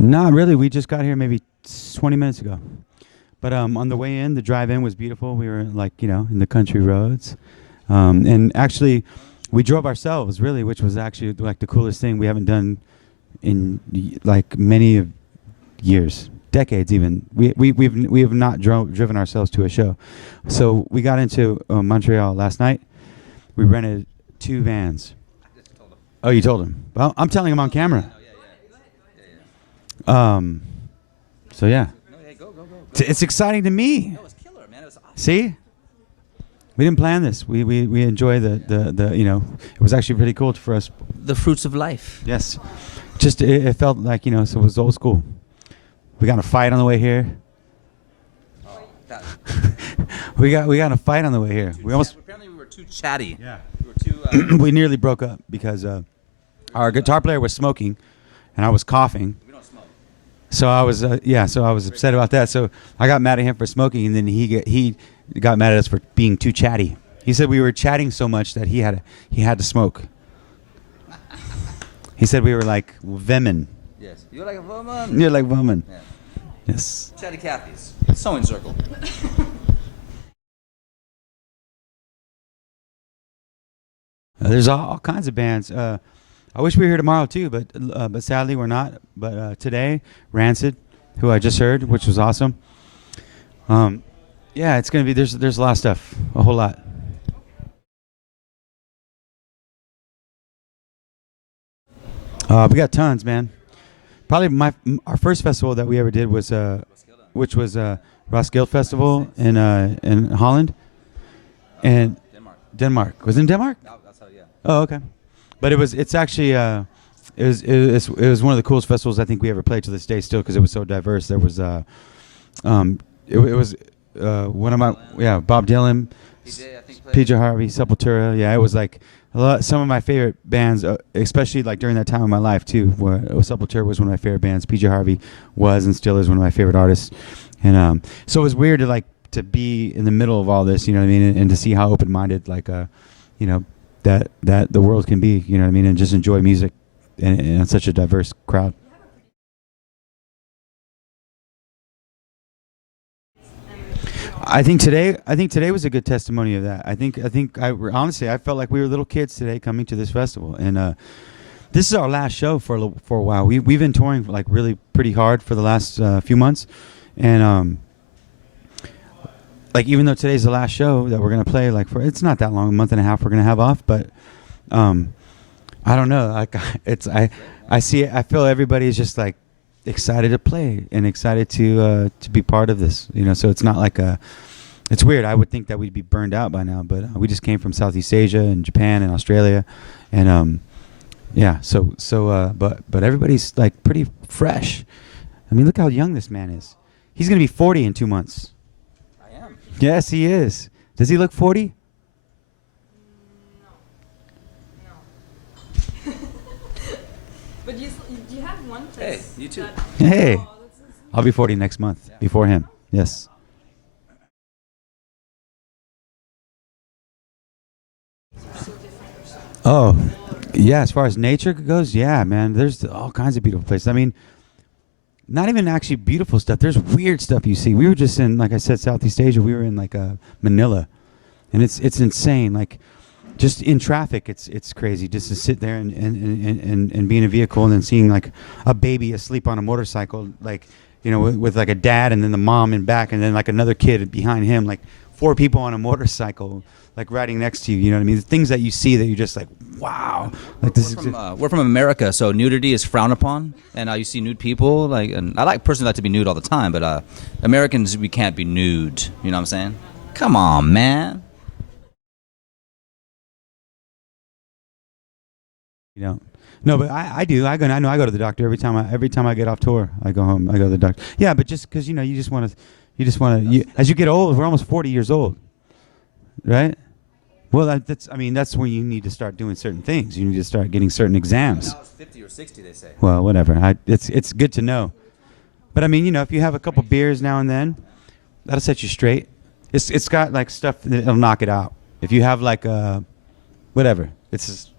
Not really. We just got here maybe 20 minutes ago. But on the way in, the drive in was beautiful. We were like, in the country roads. And actually, we drove ourselves, really, which was actually like the coolest thing we haven't done in like many years, decades even. We have not driven ourselves to a show. So we got into Montreal last night. We rented 2 vans. Oh, you told him? Well, I'm telling him on camera. So yeah. It's exciting to me. No, it was killer, man. It was awesome. See? We didn't plan this. We enjoy the it was actually pretty cool for us. The fruits of life. Yes. Just it felt like, so it was old school. We got in a fight on the way here. Oh, that. we got in a fight on the way here. Apparently we were too chatty. Yeah. We were too We nearly broke up because our guitar player was smoking and I was coughing. we don't smoke. So I was upset about that. So I got mad at him for smoking, and then he got mad at us for being too chatty. He said we were chatting so much that he had to smoke. He said we were like women. Yes. You're like a woman. You're like women. Yeah. Yes. Chatty Cathy's. Sewing circle. There's all kinds of bands. I wish we were here tomorrow too, but sadly we're not. But today, Rancid, who I just heard, which was awesome. Yeah, it's gonna be there's a lot of stuff, a whole lot. We got tons, man. Probably our first festival that we ever did was which was Roskilde Festival in Holland, and Denmark. Was it in Denmark? No, that's how, yeah. Oh, okay. But it's actually it was one of the coolest festivals I think we ever played to this day still, because it was so diverse. There was it was one of my Bob Dylan, PJ, I think, PJ Harvey, Sepultura. Yeah, it was like some of my favorite bands, especially like during that time of my life too. Where Sepultura was one of my favorite bands. PJ Harvey was and still is one of my favorite artists. And so it was weird to be in the middle of all this, you know what I mean, and to see how open-minded that the world can be, you know what I mean, and just enjoy music in such a diverse crowd. I think today was a good testimony of that. I think honestly I felt like we were little kids today coming to this festival, and this is our last show for a while. We've been touring like really pretty hard for the last few months, and like even though today's the last show that we're gonna play, like for it's not that long, a month and a half we're gonna have off, but I don't know, like I see it, I feel everybody's just like excited to play and excited to be part of this, so it's not like it's weird. I would think that we'd be burned out by now, but we just came from Southeast Asia and Japan and Australia, and but everybody's like pretty fresh. I mean, look how young this man is. He's gonna be 40 in 2 months. Yes, he is. Does he look 40? No. But you have one place. Hey, you too. Hey, I'll be 40 next month before him. Yes. Oh, yeah. As far as nature goes, yeah, man. There's all kinds of beautiful places. I mean, not even actually beautiful stuff. There's weird stuff you see. We were just in, like I said, Southeast Asia. We were in like Manila, and it's insane. Like, just in traffic, it's crazy. Just to sit there and be in a vehicle and then seeing like a baby asleep on a motorcycle, like with like a dad and then the mom in back and then like another kid behind him, like 4 people on a motorcycle, like riding next to you. You know what I mean? The things that you see that you're just like, wow. Like this we're from America, so nudity is frowned upon, and you see nude people. Like, and I personally like to be nude all the time, but Americans, we can't be nude. You know what I'm saying? Come on, man. No, but I do. I know I go to the doctor every time I get off tour. I go home. I go to the doctor. Yeah, but just because you just want to. As you get old, we're almost 40 years old, right? Well, that's when you need to start doing certain things. You need to start getting certain exams. Now it's 50 or 60, they say. Well, whatever. It's good to know. But I mean, if you have a couple beers now and then, that'll set you straight. It's got like stuff that'll knock it out. If you have like whatever, it's just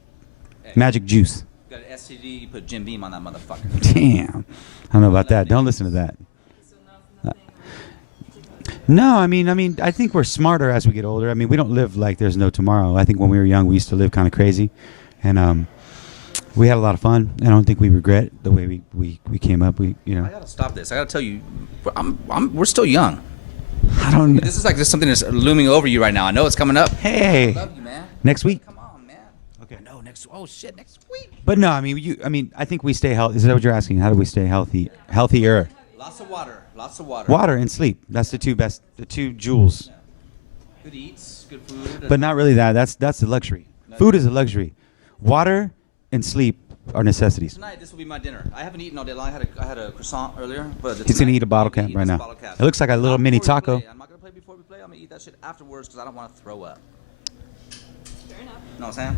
magic juice. Got an STD, you put Jim Beam on that motherfucker. Damn. I don't know about that. Don't listen to that. No, I mean, I think we're smarter as we get older. I mean, we don't live like there's no tomorrow. I think when we were young, we used to live kind of crazy, and we had a lot of fun. I don't think we regret the way we came up. I gotta stop this. I gotta tell you, we're still young. I don't. This is like just something that's looming over you right now. I know it's coming up. Hey, I love you, man. next week. Come on, man. Okay. No, next. Oh shit, next week. But no, I mean, I think we stay healthy. Is that what you're asking? How do we stay healthy? Healthier. Lots of water. Lots of water. Water and sleep. That's the two jewels. Yeah. Good eats, good food. But not really that. That's the luxury. Food is a luxury. Water and sleep are necessities. Tonight, this will be my dinner. I haven't eaten all day long. I had a croissant earlier. But He's gonna eat a bottle cap right now. It looks like a little mini taco. I'm not gonna play before we play. I'm gonna eat that shit afterwards because I don't want to throw up. Fair enough. You know what I'm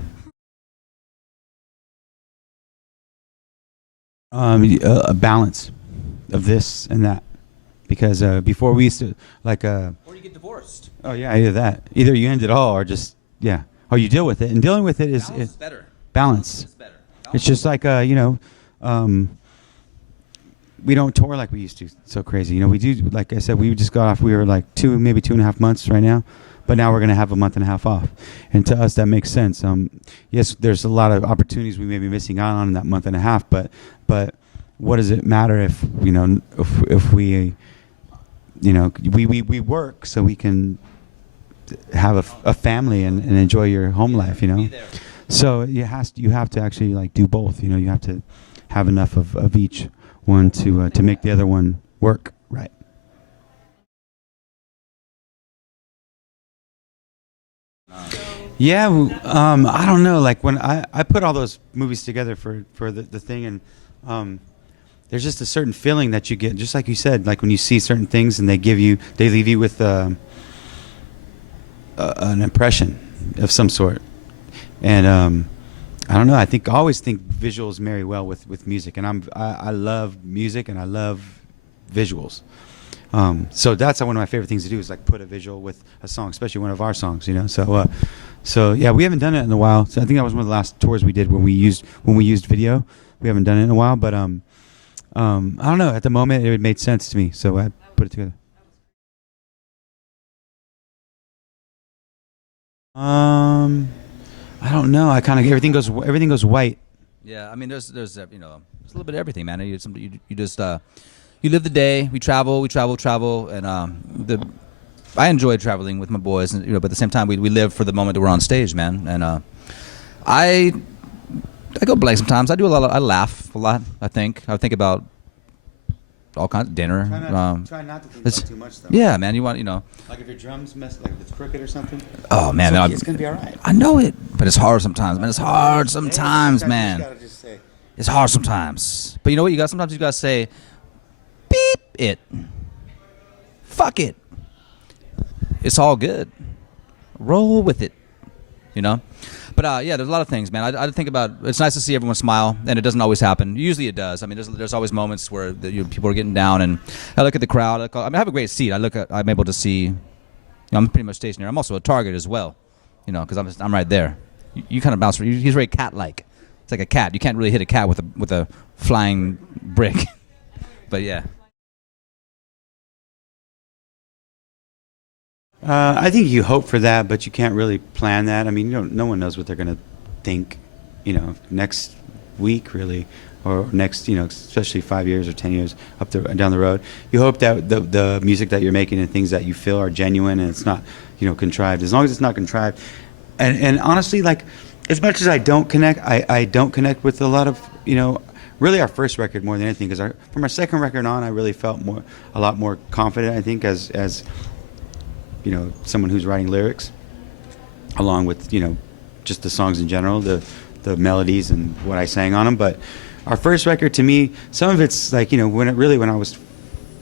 saying? A balance of this and that, because before we used to Or you get divorced. oh yeah, either that, either you end it all or just or you deal with it, and dealing with it is better. balance. It's better. It's just like we don't tour like we used to so crazy. We do, like I said, we just got off. We were like maybe 2.5 months right now, but now we're gonna have a month and a half off, and to us that makes sense. Yes, there's a lot of opportunities we may be missing out on in that month and a half, but what does it matter if we we work so we can have a family and enjoy your home life, So you have to actually like do both. You have to have enough of each one to make the other one work right. Yeah, I don't know. Like when I put all those movies together for the thing, and there's just a certain feeling that you get, just like you said, like when you see certain things and they leave you with an impression of some sort. And I don't know. I always think visuals marry well with music, and I love music and I love visuals. So that's one of my favorite things to do is like put a visual with a song, especially one of our songs, So yeah, we haven't done it in a while. So I think that was one of the last tours we did when we used video. We haven't done it in a while, but I don't know. At the moment, it made sense to me, so I put it together. I don't know. I kind of everything goes white. Yeah, I mean, there's it's a little bit of everything, man. You just you live the day. We travel, and I enjoy traveling with my boys, and but at the same time, we live for the moment that we're on stage, man. And I go blank sometimes. I laugh a lot. I think about all kinds of dinner. Try not to think about too much, though. Yeah, man. You want like if your drums mess, like if it's crooked or something. Oh man, it's gonna be all right. I know it, but it's hard sometimes, man. It's hard sometimes, man. You just say. It's hard sometimes. But you know what? Sometimes you gotta say, beep it, fuck it. It's all good. Roll with it, But yeah, there's a lot of things, man. I think about. It's nice to see everyone smile, and it doesn't always happen. Usually it does. I mean, there's always moments where people are getting down, and I look at the crowd. I have a great seat. I'm able to see. I'm pretty much stationary. I'm also a target as well, because I'm right there. You kind of bounce. He's very cat-like. It's like a cat. You can't really hit a cat with a flying brick. But yeah. I think you hope for that, but you can't really plan that. I mean, no one knows what they're going to think, next week really, or next, especially 5 years or 10 years down the road. You hope that the music that you're making and things that you feel are genuine and it's not, contrived. As long as it's not contrived, and honestly, like as much as I don't connect, I don't connect with a lot of, really our first record more than anything, because from our second record on, I really felt a lot more confident. I think as someone who's writing lyrics, along with, just the songs in general, the melodies and what I sang on them. But our first record, to me, some of it's like, when I was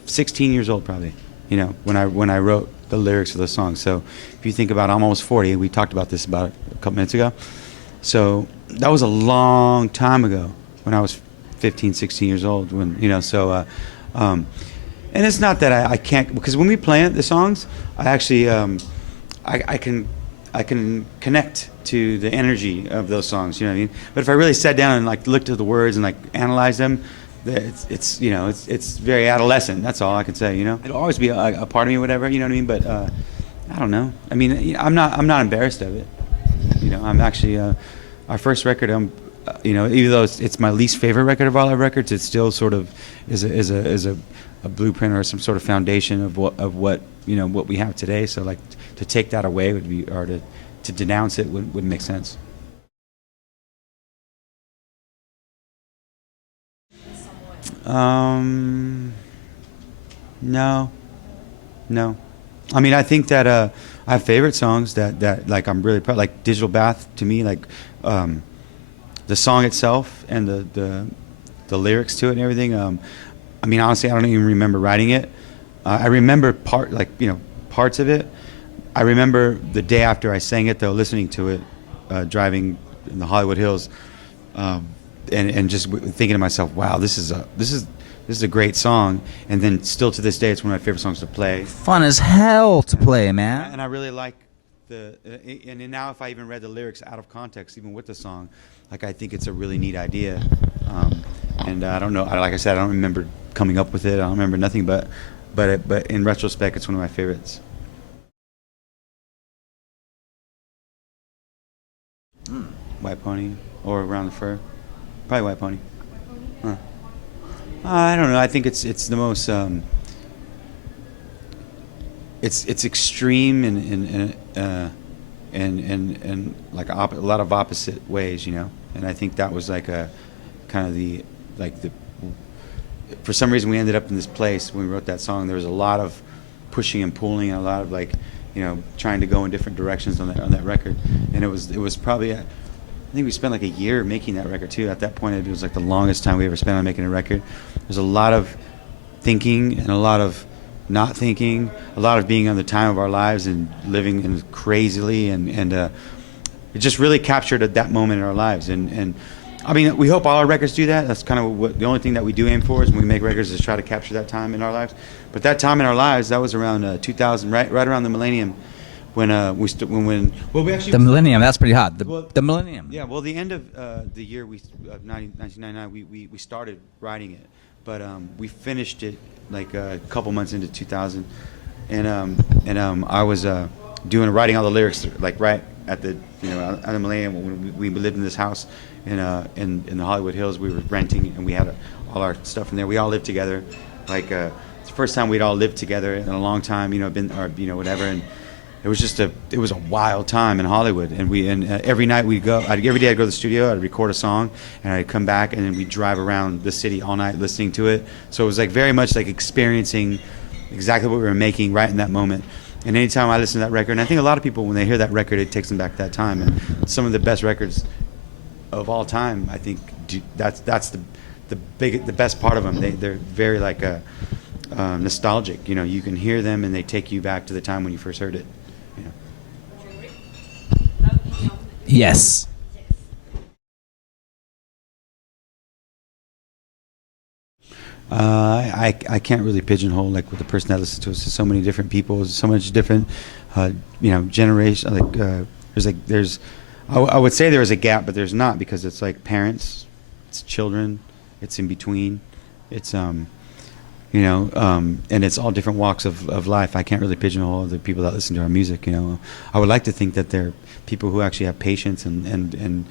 16 years old, probably, when I wrote the lyrics of the songs. So if you think about it, I'm almost 40. We talked about this about a couple minutes ago. So that was a long time ago when I was 15, 16 years old. And it's not that I can't, because when we play the songs, I actually, I I can connect to the energy of those songs. You know what I mean? But if I really sat down and like looked at the words and like analyzed them, it's you know it's very adolescent. That's all I can say. You know, it'll always be a part of me, whatever. You know what I mean? But I don't know. I mean, you know, I'm not embarrassed of it. You know, I'm actually our first record. You know, even though it's my least favorite record of all our records, it still sort of is a blueprint or some sort of foundation of what you know what we have today. So like to take that away would be, or to denounce it wouldn't make sense. No, no. I mean, I think that I have favorite songs that like I'm really proud. Like Digital Bath to me, like the song itself and the lyrics to it and everything. I mean, honestly, I don't even remember writing it. I remember parts of it. I remember the day after I sang it, though, listening to it, driving in the Hollywood Hills, and just thinking to myself, "Wow, this is a great song." And then, still to this day, it's one of my favorite songs to play. Fun as hell to play, man. And I really like and now if I even read the lyrics out of context, even with the song, like I think it's a really neat idea. And I don't know, like I said, I don't remember coming up with it. I don't remember nothing, but in retrospect, it's one of my favorites. White Pony or Around the Fur, probably White Pony. Huh. I don't know. I think it's the most. It's extreme and like a lot of opposite ways, you know. And I think that was like a kind of the for some reason we ended up in this place when we wrote that song. There was a lot of pushing and pulling and a lot of like, you know, trying to go in different directions on that record. And it was probably I think we spent like a year making that record too. At that point, it was like the longest time we ever spent on making a record. There's a lot of thinking and a lot of not thinking, a lot of being on the time of our lives and living in crazily, and it just really captured at that moment in our lives. And I mean, we hope all our records do that. That's kind of the only thing that we do aim for is when we make records is try to capture that time in our lives. But that time in our lives, that was around 2000, right around the millennium, when we actually The millennium, that's pretty hot. The millennium. Yeah, well, the end of the year 1999, we started writing it, but we finished it like a couple months into 2000, and I was writing all the lyrics like right at the at the millennium when we lived in this house in the Hollywood Hills. We were renting and we had all our stuff in there. We all lived together, like it's the first time we'd all lived together in a long time. Whatever. And it was a wild time in Hollywood, and every night every day I'd go to the studio, I'd record a song, and I'd come back, and then we'd drive around the city all night listening to it. So it was like very much like experiencing exactly what we were making right in that moment. And anytime I listen to that record, and I think a lot of people when they hear that record, it takes them back to that time. And some of the best records of all time, I think that's the best part of them. They're very like nostalgic. You know, you can hear them and they take you back to the time when you first heard it. Yes. I can't really pigeonhole like with the person that listens to us. There's so many different people, so much different, generation. There's I would say there is a gap, but there's not, because it's like parents, it's children, it's in between, it's and it's all different walks of life. I can't really pigeonhole the people that listen to our music. I would like to think that they're people who actually have patience and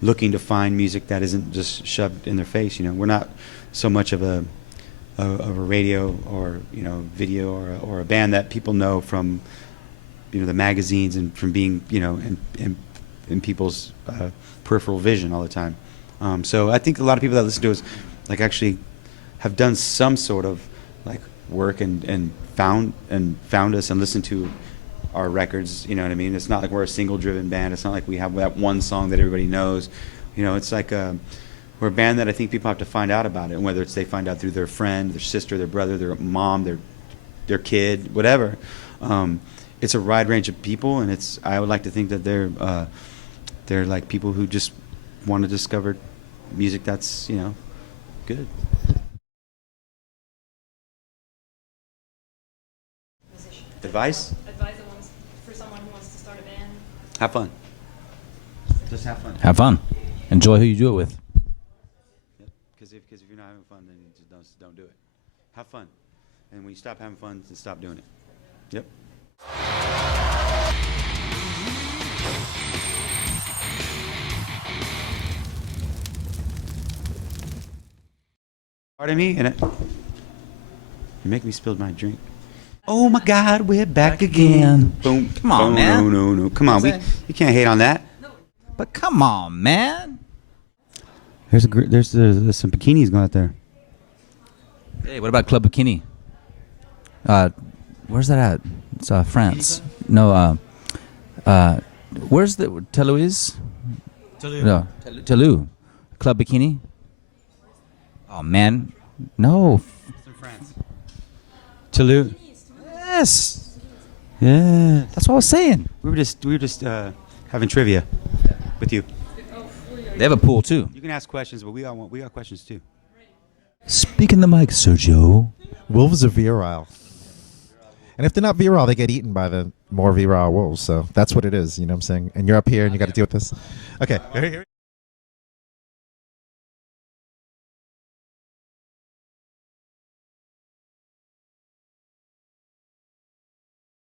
looking to find music that isn't just shoved in their face. We're not so much of a radio or video or a band that people know from the magazines and from being in people's peripheral vision all the time. So I think a lot of people that listen to us like actually have done some sort of like work and found us and listened to our records. You know what I mean? It's not like we're a single driven band. It's not like we have that one song that everybody knows. It's like we're a band that I think people have to find out about it, and whether it's they find out through their friend, their sister, their brother, their mom, their kid, whatever. It's a wide range of people, and I would like to think that they're like people who just want to discover music that's good. Advice? Advise for someone who wants to start a Have fun. Just have fun. Have fun. Enjoy who you do it with. Because if you're not having fun, then you just don't do it. Have fun. And when you stop having fun, then stop doing it. Yep. Pardon me, and you make me spill my drink. Oh my God, we're back again. Boom. Come on, oh, man. No. Come on, you can't hate on that. But come on, man. There's some bikinis going out there. Hey, what about Club Bikini? Where's that at? It's France. No, where's the Toulouse? Toulouse. No, Toulouse. Club Bikini. Oh man, no. It's in France. Toulouse. Yes, Yeah. that's what I was saying. We were just having trivia with you. They have a pool too. You can ask questions, but we got questions too. Speak in the mic, Sergio. Wolves are virile. And if they're not virile, they get eaten by the more virile wolves. So that's what it is. You know what I'm saying? And you're up here and you got to deal with this. Okay.